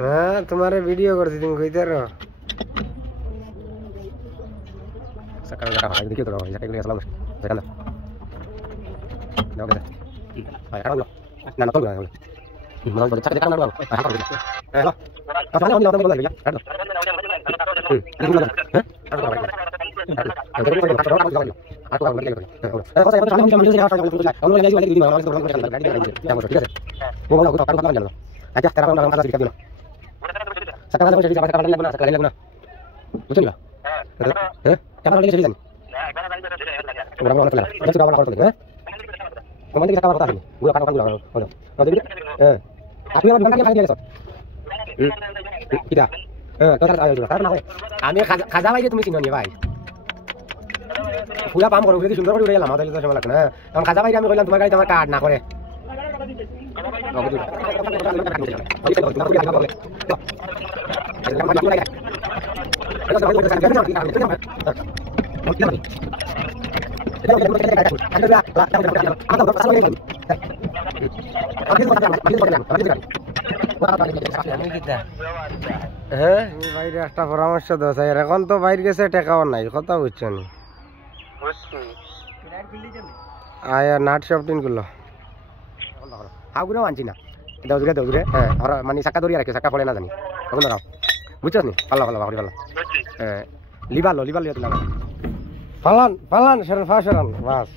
হ্যাঁ তোমারে ভিডিও করছি তুমি কইতে রো সকাল বেলা হয় দেখি তো এটা এগুলো আসলাম দেখেন দাও দাও দাও আয় কারণ না না তো না মন বলে চাকা কারণ না হ্যালো আসলে আমি আপনাকে বললাম কারণ আচ্ছা তারা আমরা কাজ শিখাবো না সকাল বেলা বসে যাবে কাটা লাগবে না সকাল লাগবে না বুঝছেন না হ্যাঁ কেমন লাগে সেটা জানি ওরা বলা চলে এটা তো আমরা করতে হ্যাঁ কোন দিকে টাকা কথা আছে পুরো কাটা গুলো হলো তো দেখি হ্যাঁ আপনি আমার দোকান থেকে খাই দিয়েছো কিটা হ্যাঁ তো তার না আমি খাজা ভাই যে তুমি চিনো নি ভাই পুরা পাম করো যদি সুন্দর করে উড়ে গেলাম আমাদের তো সময় লাগবে না কারণ খাজা ভাই আমি কইলাম তোমার গাড়িতে আমার কার্ড না করে হ্যাঁ বাইরে একটা পরামর্শ দেওয়া চাই এখন তো বাইরে গেছে টেকাও নাই কথা বুঝছেন আয়া নাট সব টিন গুলো হাগুলো আনছি না দৌড়ে দৌড়ে হ্যাঁ আর মানে চাকা দৌড়িয়ে রাখে চাকা পড়ে না জানি তখন দাঁড়াও বুঝছস নি পাল্লা পাল্লা বাকরি পাল্লা হ্যাঁ লিবালো লিয়ে দিলাম পালান পালান সরেন ফাঁস সরান বাস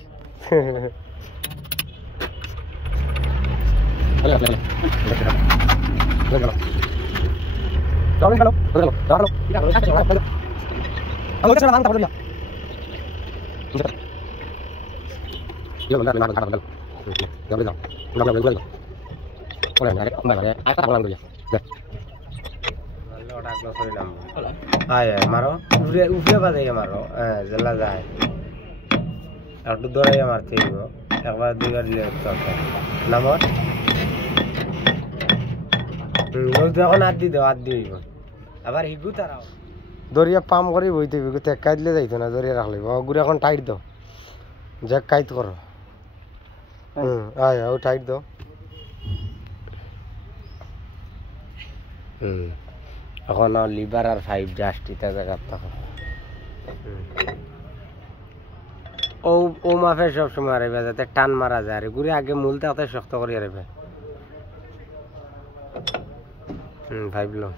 মারো উফরে বাজাইয়া মারো হ্যাঁ জেলা যায় একটু দৌড়াইয়া মারতে হইব একবার দুইবার দিলে নামত এখন হাত দি দেও হাত দি হইব আবার হিগু তারাও দরিয়া পাম করে বইতে হইব টেক্কা দিলে যাইতো না দরিয়া রাখলে গুড়ি এখন টাইট দাও যে কাইত করো আয় ও টাইট দাও এখন লিভার আর 5 জাস্ট এটা জায়গা থাকো ও মাফে সব সময় আরবে যাতে টান মারা যায় আর ঘুরে আগে মূল তাতে শক্ত করে আরবে 5 লো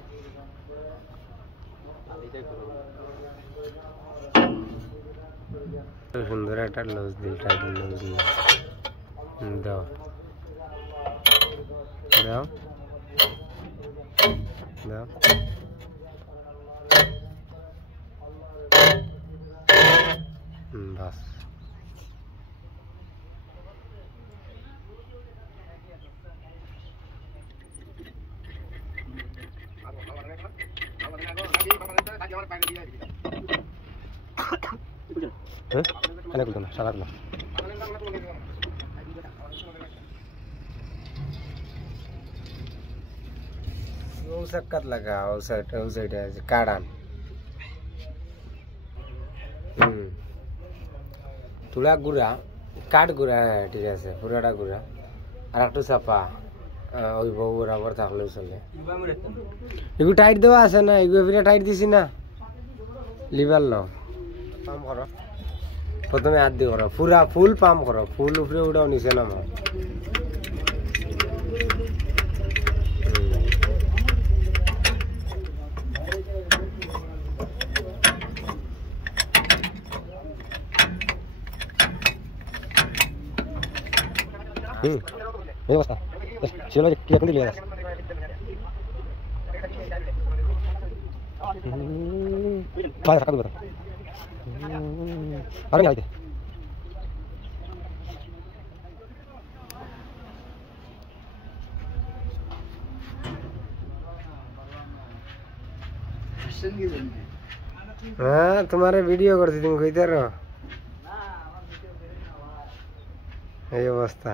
সুন্দর একটা লুজ দিল টাইট লুজ দিল দাও দাও দাও বাস এনে করতো না সারা না ও সাক্কাত লাগা ও সাইড আছে কাড়ান তুলা গুড়া কাঠ গুড়া ঠিক আছে পুরাটা গুড়া আর একটু চাপা ওই বউ বরাবর থাকলেও চলে এগুলো টাইট দেওয়া আছে না এগুলো ফিরে টাইট দিছি না লিভার লো পাম্প করো প্রথমে হাত দিয়ে করো পুরা ফুল পাম্প করো ফুল উপরে উঠাও নিচে নামাও ব্যবস্থা ছিল কি এখন দিলে আছে ভাই রাখা দেব আরে গাইতে হ্যাঁ তোমারে ভিডিও করছি তুমি কইতে রো এই অবস্থা